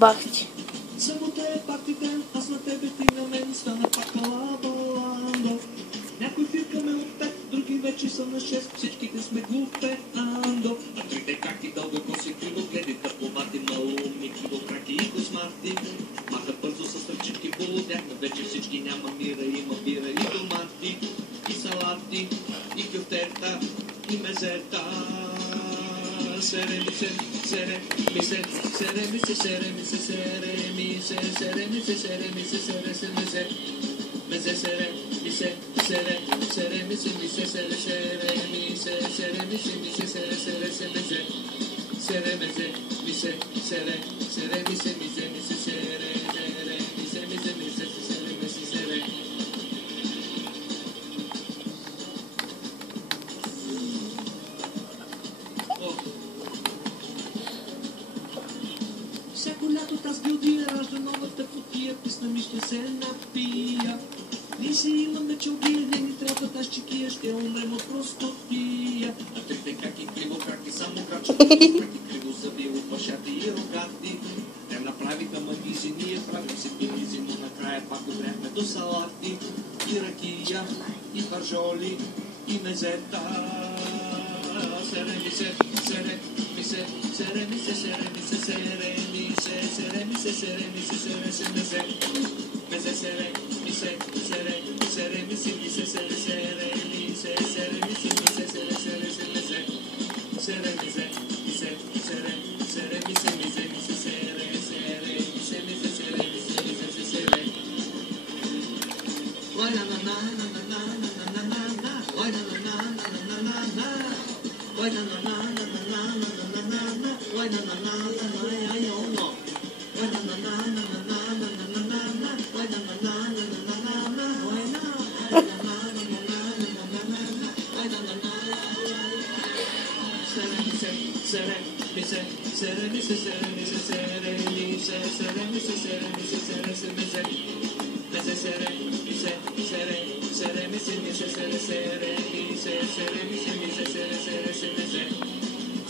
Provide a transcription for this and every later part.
Бахти. Събота е парти ден, аз на тебе, ти на мен, стана пак алабаландо. Някой фиркаме от 5, други вече са на 6, всичките сме глупе андо. А трите каки дълго коси, криво гледи, тъповати, малумни, криво краки и космати. Махат бързо с ръчички, полудяхме вече всички, няма мира, има бира и домати, и салати, и кюфтета, и мезета. Сере ми се, сере ми се, сере ми се, сере ми се, сере ми се, сере ми се, сере ми се, сере се ми се, мезе сере ми се, сере, сере ми се, ми се, сере, сере ми се, сере ми се, ми се, сере, сере се мезе, сере мезе, ми се, сере, сере ми се, ми се, ми се, сере, сере ми се, ми се, ми се, сере ми се, сере. Всяко лято тази гилдия ражда новата кутия, писна ми ще се напия. Ние си имаме чалгия, не ни трябва тази чекия, ще умрем от простотия. А трите каки криво краки, само крачки, краки криво зъби, опашати и рогати. Те направиха магизи, ние правим си пилизи, но накрая пак огряхме до салати. И ракия, и фаржоли, и мезета. Сере ми се, сере ми се, сере ми се, сере ми се, сере ми се, сере ми се, сере ми се, сере се мезе, мезе сере ми се, сере, сере ми се, ми се, сере, сере ми се, сере ми се, ми се, сере, сере се мезе, сере мезе, ми се, сере, сере ми се, ми се, ми се, сере, сере ми се, ми се, сере ми се, ми се, сере. Why na na na na na na na na na? Why na na na na na na na? Why na na na na na na na na na? Why na na na na na I don't know. Why na na na na na na na na na? Why na na na na na na na? Why na? Why na na na na na na na? Why na na na? Sere mi se, sere mi se, sere mi se, sere mi se, sere mi se, sere mi se, sere mi se, sere se mi se, mese sere mi se, sere, sere mi se, mi se, sere, sere mi se, sere mi se, mi se, sere, sere se mi se,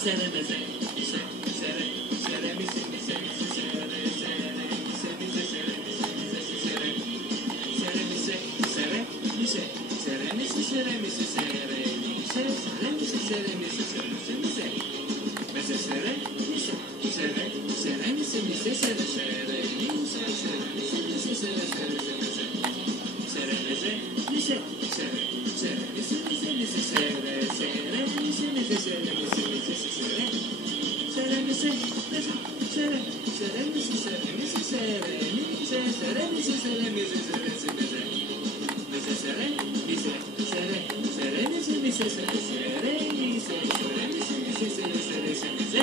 sere mese, mi se, sere, sere mi se, mi se, mi se, sere, sere mi se, mi se, sere, mi se, mi se, sere, sere mi se, sere, mi se, sere mi se, sere mi se, sere mi se, sere mi se, sere mi se, sere, se mi se, mese sere mi se, sere, sere mi se, mi se, sere, sere mi se, sere mi se, mi se, sere, sere se mi se, sere mese, mi se, sere, sere mi se, mi se, mi se, sere, sere mi se, mi se, sere, mi se, mi se, sere, sere mi se, mese, sere, sere mi se, sere, mi se, sere, mi se, sere mi se, sere, mi se, sere, se mese, mese sere, mi se, sere, sere mi se, mi se, sere, sere mi se, sere mi se, mi se, sere, sere se mese,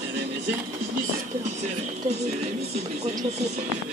sere mese, mi se, sere, sere mi se, mi se, mi se, sere.